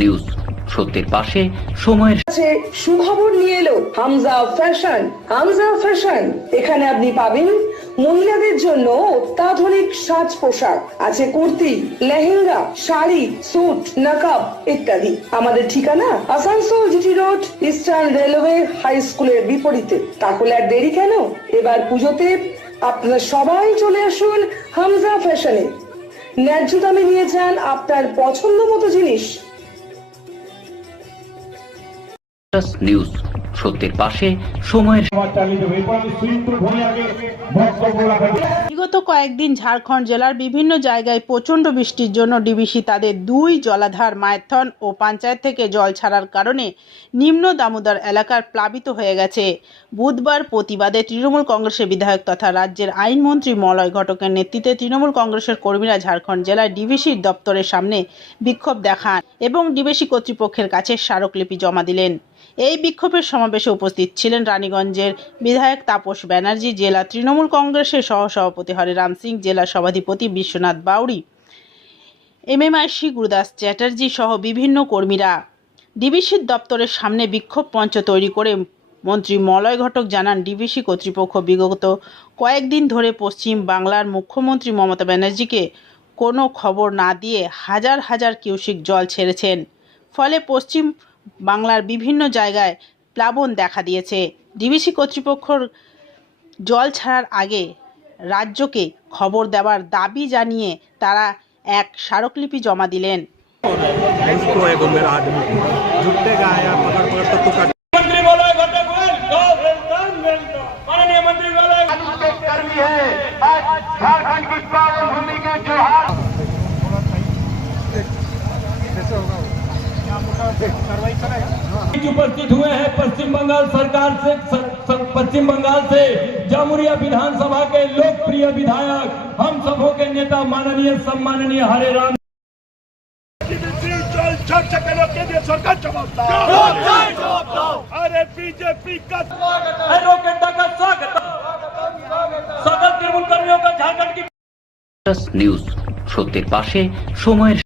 News সত্যের পাশে সময়ের সুখবর নিয়ে এলো হামজা ফ্যাশন। হামজা ফ্যাশন, এখানে আপনি পাবেন মহিলাদের জন্য অত্যাধুনিক সাজ পোশাক, আছে কুর্তি, লেহেঙ্গা, শাড়ি, স্যুট, নকাব ইত্যাদি। আমাদের ঠিকানা Asansol GT road, eastern railway high স্কুলের বিপরীতে। তাহলে আর দেরি কেন, এবার পুজোতে আপনারা সবাই চলে আসুন হামজা ফ্যাশনে। ন্যায্য দামে নিয়ে যান আপনার পছন্দ মতো জিনিস। নিউজ সত্যের পাশে সময়ের। বিগত কয়েকদিন ঝাড়খণ্ড জেলার বিভিন্ন জায়গায় প্রচণ্ড বৃষ্টির জন্য ডিবিসি তাদের দুই জলাধার মাইথন ও পঞ্চায়েত থেকে জল ছাড়ার কারণে নিম্ন দামোদর এলাকার প্লাবিত হয়ে গেছে। বুধবার প্রতিবাদে তৃণমূল কংগ্রেসের বিধায়ক তথা রাজ্যের আইনমন্ত্রী মলয় ঘটকের নেতৃত্বে তৃণমূল কংগ্রেসের কর্মীরা ঝাড়খণ্ড জেলার ডিবিসির দপ্তরের সামনে বিক্ষোভ দেখান এবং ডিবিসি কর্তৃপক্ষের কাছে স্মারকলিপি জমা দিলেন। এই বিক্ষোভের সমাবেশে উপস্থিত ছিলেন রানীগঞ্জের বিধায়ক তাপস ব্যানার্জি, জেলা তৃণমূল কংগ্রেসের সহসভাপতি হরিরাম সিং, জেলা সভাধিপতি বিশ্বনাথ বাউরি, এমএমআইসি গুরুদাস চ্যাটার্জি সহ বিভিন্ন কর্মীরা। ডিবিসির দপ্তরের সামনে বিক্ষোভ মঞ্চ তৈরি করে মন্ত্রী মলয় ঘটক জানান, ডিবিসি কর্তৃপক্ষ বিগত কয়েকদিন ধরে পশ্চিম বাংলার মুখ্যমন্ত্রী মমতা ব্যানার্জিকে কোনো খবর না দিয়ে হাজার হাজার কিউসেক জল ছেড়েছেন। ফলে পশ্চিম বাংলার বিভিন্ন জায়গায় প্লাবন দেখা দিয়েছে। ডিবিসি কর্তৃপক্ষর জল ছাড়ার আগে রাজ্যকে খবর দেওয়ার দাবি জানিয়ে তারা এক স্মারকলিপি জমা দিলেন। उपस्थित हुए हैं पश्चिम बंगाल सरकार से, पश्चिम बंगाल से जामुरिया विधानसभा के लोकप्रिय विधायक, हम सबों के नेता माननीय सम्माननीय हरिराम। सरकार अरे बीजेपी का स्वागत, सकल तृणमूल कर्मियों का झारखंड की নিউজ সত্যের पाशे সময়ের।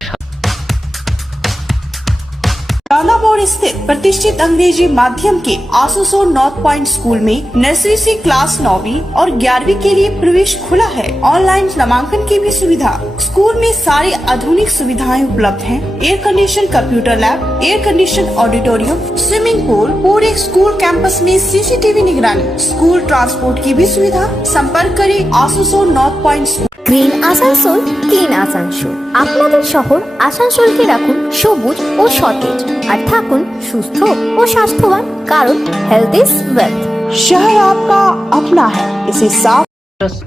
रानामोड़ स्थित प्रतिष्ठित अंग्रेजी माध्यम के आसुसोर नॉर्थ पॉइंट स्कूल में नर्सरी से क्लास 9वीं और 11वीं के लिए प्रवेश खुला है। ऑनलाइन नामांकन की भी सुविधा। स्कूल में सारी आधुनिक सुविधाएं उपलब्ध हैं। Air condition computer lab, air condition auditorium, swimming pool, पूरे स्कूल कैंपस में सीसीटीवी निगरानी, स्कूल ट्रांसपोर्ट की भी सुविधा। संपर्क करें Asansol north point school. Green Asansol, clean Asansol. আপনাদের শহর আসানসোলকে রাখুন সবুজ ও সতেজ, আর থাকুন সুস্থ ও স্বাস্থ্যবান, কারণ হেলথ ইজ ওয়েলথ। शहर आपका अपना है, इसे साफ।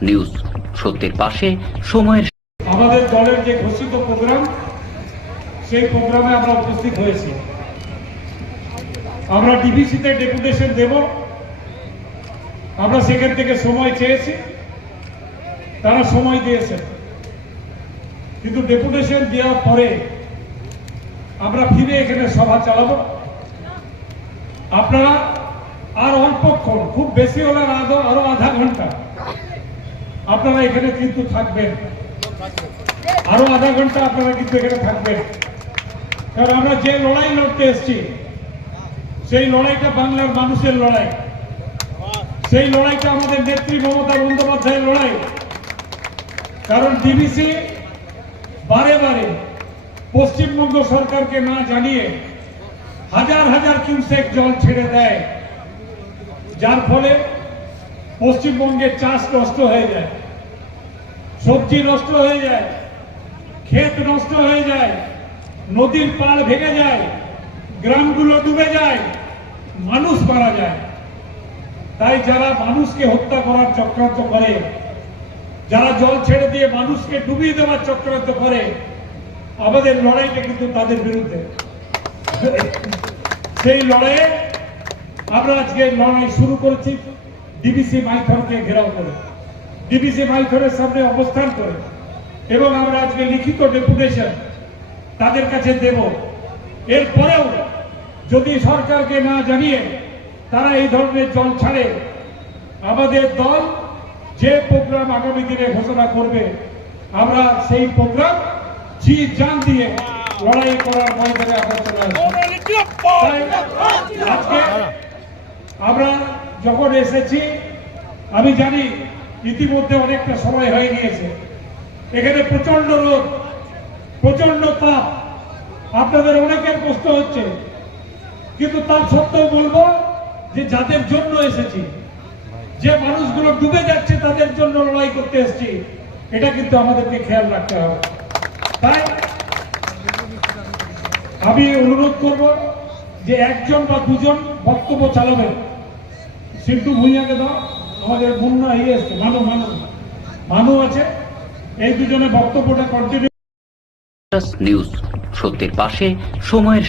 নিউজ সত্যের পাশে সময়ের। আমাদের দলের যে ঘোষিত প্রোগ্রাম, সেই প্রোগ্রামে আমরা উপস্থিত হয়েছি। আমরা ডিবিসিতে ডেপুটেশন দেব, আমরা সেখান থেকে সময় চেয়েছি, তারা সময় দিয়েছে, কিন্তু ডেপুটেশন দেওয়ার পরে আমরা ফিরে এখানে সভা চালাবো। আপনারা আর অল্পক্ষণ, খুব বেশি হলে আরো আধা ঘন্টা আপনারা এখানে কিন্তু থাকবেন, আরো আধা ঘন্টা আপনারা কিন্তু এখানে থাকবেন। কারণ আমরা যে লড়াই লড়তে এসেছি, সেই লড়াইটা বাংলার মানুষের লড়াই, সেই লড়াইটা আমাদের নেত্রী মমতা বন্দ্যোপাধ্যায়ের লড়াই। কারণ ডিবিসি বারে বারে পশ্চিমবঙ্গ সরকারকে না জানিয়ে হাজার হাজার কিউসেক জল ছেড়ে দেয়, যার ফলে পশ্চিমবঙ্গের চাষ নষ্ট হয়ে যায়, সবজি নষ্ট হয়ে যায়, ক্ষেত নষ্ট হয়ে যায়, নদীর পাড় ভেঙে যায়, গ্রামগুলো ডুবে যায়, মানুষ মারা যায়। তাই যারা মানুষকে হত্যা করার চক্রান্ত করে, যারা জল ছেড়ে দিয়ে মানুষকে ডুবিয়ে দেওয়ার চক্রান্ত করে, আমাদের লড়াইটা কিন্তু তাদের বিরুদ্ধে। সেই লড়াইয়ে আমরা আজকে লড়াই শুরু করেছি ডিবিসি মাইথনকে ঘেরাও করে, ডিবিসি মাইথনের সামনে অবস্থান করে, এবং আমরা আজকে লিখিত ডেপুটেশন তাদের কাছে দেব। এরপরেও যদি সরকারকে না জানিয়ে তারা এই ধরনের জল ছাড়ে, আমাদের দল যে প্রোগ্রাম আগামী দিনে ঘোষণা করবে, আমরা সেই প্রোগ্রাম জি জান দিয়ে লড়াই করার ময়দানে আমরা চলে আসবো। তাই আজকে আমরা যখন এসেছি, আমি জানি ইতিমধ্যে অনেকটা সময় হয়ে গিয়েছে, এখানে প্রচন্ড রোদ, প্রচন্ড তাপ, আপনাদের অনেকের কষ্ট হচ্ছে, কিন্তু তার সত্ত্বেও বলবো যে যাদের জন্য এসেছি, যে মানুষগুলো ডুবে যাচ্ছে তাদের জন্য লড়াই করতে এসেছি, এটা কিন্তু আমাদেরকে খেয়াল রাখতে হবে। তাই আমি অনুরোধ করব যে একজন বা দুজন বক্তব্য চালাবেন। সিন্টু ভুঁইয়াকে দাও, আমাদের মুন্না এসছে, মানু আছে, এই দুজনে বক্তব্যটা কন্টিনিউ। নিউজ, সত্যের পাশে, সময়ের